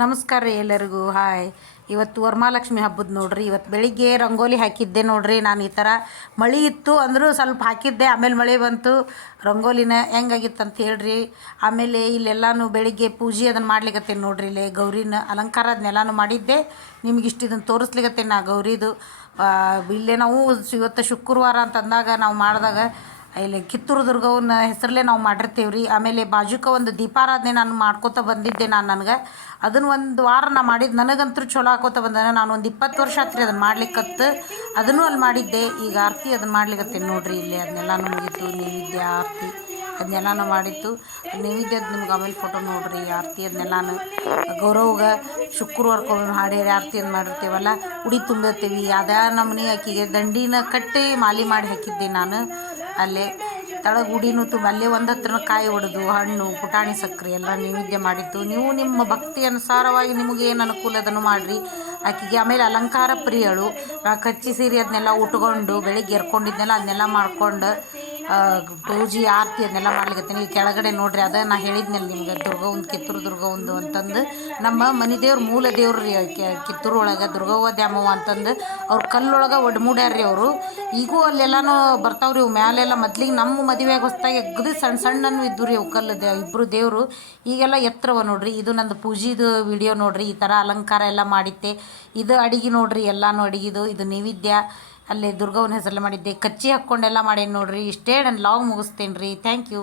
ನಮಸ್ಕಾರ ರೀ ಎಲ್ಲರಿಗೂ. ಹಾಯ್. ಇವತ್ತು ವರಮಹಾಲಕ್ಷ್ಮಿ ಹಬ್ಬದ ನೋಡ್ರಿ. ಇವತ್ತು ಬೆಳಿಗ್ಗೆ ರಂಗೋಲಿ ಹಾಕಿದ್ದೆ ನೋಡ್ರಿ. ನಾನು ಈ ಥರ ಮಳೆ ಇತ್ತು ಅಂದರೂ ಸ್ವಲ್ಪ ಹಾಕಿದ್ದೆ, ಆಮೇಲೆ ಮಳೆ ಬಂತು. ರಂಗೋಲಿನ ಹೆಂಗಾಗಿತ್ತು ಅಂತ ಹೇಳ್ರಿ. ಆಮೇಲೆ ಇಲ್ಲೆಲ್ಲಾನು ಬೆಳಿಗ್ಗೆ ಪೂಜೆ ಅದನ್ನು ಮಾಡ್ಲಿಕತ್ತೇನೆ ನೋಡ್ರಿ. ಇಲ್ಲೇ ಗೌರಿನ ಅಲಂಕಾರ ಅದನ್ನೆಲ್ಲಾನು ಮಾಡಿದ್ದೆ. ನಿಮ್ಗೆ ಇಷ್ಟು ಇದನ್ನು ತೋರಿಸ್ಲಿಕತ್ತೇನೆ ನಾ ಗೌರಿದು. ಇಲ್ಲೇ ನಾವು ಇವತ್ತು ಶುಕ್ರವಾರ ಅಂತಂದಾಗ ನಾವು ಮಾಡಿದಾಗ ಇಲ್ಲಿ ಕಿತ್ತೂರು ದುರ್ಗವ್ವನ ಹೆಸರಲ್ಲೇ ನಾವು ಮಾಡಿರ್ತೀವಿ ರೀ. ಆಮೇಲೆ ಬಾಜುಕ ಒಂದು ದೀಪಾರಾಧನೆ ನಾನು ಮಾಡ್ಕೋತ ಬಂದಿದ್ದೆ. ನನಗೆ ಅದನ್ನು ಒಂದು ವಾರ ನಾ ಮಾಡಿದ್ದು, ನನಗಂತೂ ಚಲೋ ಹಾಕೋತ ಬಂದ. ನಾನು ಒಂದು 20 ವರ್ಷ ಆತ್ರಿ ಅದನ್ನು ಮಾಡ್ಲಿಕ್ಕತ್ತು. ಅದನ್ನು ಅಲ್ಲಿ ಮಾಡಿದ್ದೆ. ಈಗ ಆರತಿ ಅದನ್ನು ಮಾಡ್ಲಿಕತ್ತೇನೆ ನೋಡ್ರಿ. ಇಲ್ಲಿ ಅದನ್ನೆಲ್ಲಾನು ಮುಗೀತು. ನೈವೇದ್ಯ ಆರತಿ ಅದನ್ನೆಲ್ಲಾನು ಮಾಡಿತ್ತು. ನೈವೇದ್ಯದ ನಿಮ್ಗೆ ಆಮೇಲೆ ಫೋಟೋ ನೋಡ್ರಿ. ಆರತಿ ಅದನ್ನೆಲ್ಲಾನು ಗೌರವ್ಗೆ ಶುಕ್ರವಾರಕ್ಕೊಮ್ಮೆ ಹಾಡಿ ಆರತಿಯನ್ನು ಮಾಡಿರ್ತೀವಲ್ಲ, ಉಡಿ ತುಂಬಿರ್ತೀವಿ. ಅದೇ ನಮ್ಮನೆ ಆಕಿಗೆ ದಂಡಿನ ಕಟ್ಟಿ ಮಾಲೆ ಮಾಡಿ ಹಾಕಿದ್ದೆ ನಾನು. ಅಲ್ಲೇ ತಳಗ ಉಡಿನೂ ತುಂಬ ಅಲ್ಲೇ ಒಂದು ಹತ್ರನ ಕಾಯಿ ಒಡೆದು ಹಣ್ಣು ಪುಟಾಣಿ ಸಕ್ಕರೆ ಎಲ್ಲ ನೈವೇದ್ಯ ಮಾಡಿತ್ತು. ನೀವು ನಿಮ್ಮ ಭಕ್ತಿ ಅನುಸಾರವಾಗಿ ನಿಮಗೆ ಏನು ಅನುಕೂಲ ಅದನ್ನು ಮಾಡಿರಿ ಆಕೆಗೆ. ಆಮೇಲೆ ಅಲಂಕಾರ ಪ್ರಿಯಳು. ಕಚ್ಚಿ ಸೀರೆ ಅದನ್ನೆಲ್ಲ ಉಟ್ಕೊಂಡು ಬೆಳಿಗ್ಗೆ ಎರ್ಕೊಂಡಿದ್ನೆಲ್ಲ ಅದನ್ನೆಲ್ಲ ಮಾಡ್ಕೊಂಡು ಪೂಜೆ ಆರತಿ ಅದನ್ನೆಲ್ಲ ಮಾಡ್ಲಿಕತ್ತೀನಿ. ಈ ಕೆಳಗಡೆ ನೋಡ್ರಿ, ಅದ ನಾ ಹೇಳಿದ್ನಲ್ಲ ನಿಮ್ಗೆ, ದುರ್ಗವ್ವಂದು ಕಿತ್ತೂರು ದುರ್ಗವ್ವಂದು ಅಂತಂದು ನಮ್ಮ ಮನೆ ದೇವ್ರು ಮೂಲ ದೇವ್ರು ರೀ. ಕಿತ್ತೂರು ಒಳಗೆ ದುರ್ಗವ್ವ ದ್ಯಾಮವ್ವ ಅಂತಂದು ಅವ್ರು ಕಲ್ಲೊಳಗೆ ಒಡ್ಮೂಡ್ಯಾರ್ರಿ ಅವರು. ಈಗೂ ಅಲ್ಲೆಲ್ಲಾನು ಬರ್ತಾವ್ರಿ ಇವು ಮ್ಯಾಲೆಲ್ಲ. ಮೊದ್ಲಿಗೆ ನಮ್ಮ ಮದುವೆಯಾಗ ಹೊಸ್ದಾಗಿ ಅಗದಿ ಸಣ್ಣ ಸಣ್ಣನು ಇದ್ದು ರೀ ಅವು ಕಲ್ಲು ಇಬ್ಬರು ದೇವರು. ಈಗೆಲ್ಲ ಎತ್ತರವ ನೋಡ್ರಿ. ಇದು ನಂದು ಪೂಜೆದು ವಿಡಿಯೋ ನೋಡ್ರಿ. ಈ ಥರ ಅಲಂಕಾರ ಎಲ್ಲ ಮಾಡಿದ್ದೆ. ಇದು ಅಡಿಗೆ ನೋಡ್ರಿ, ಎಲ್ಲಾನು ಅಡಿಗೆದು. ಇದು ನೈವೇದ್ಯ ಅಲ್ಲೇ ದುರ್ಗವ್ವನ ಹೆಸರಲ್ಲಿ ಮಾಡಿದ್ದೆ. ಕಚ್ಚಿ ಹಾಕ್ಕೊಂಡೆಲ್ಲ ಮಾಡೇನಿ ನೋಡ್ರಿ. ಇಷ್ಟೇ ನಾನು ಲಾಗ್ ಮುಗಿಸ್ತೇನೆ ರೀ. Thank you.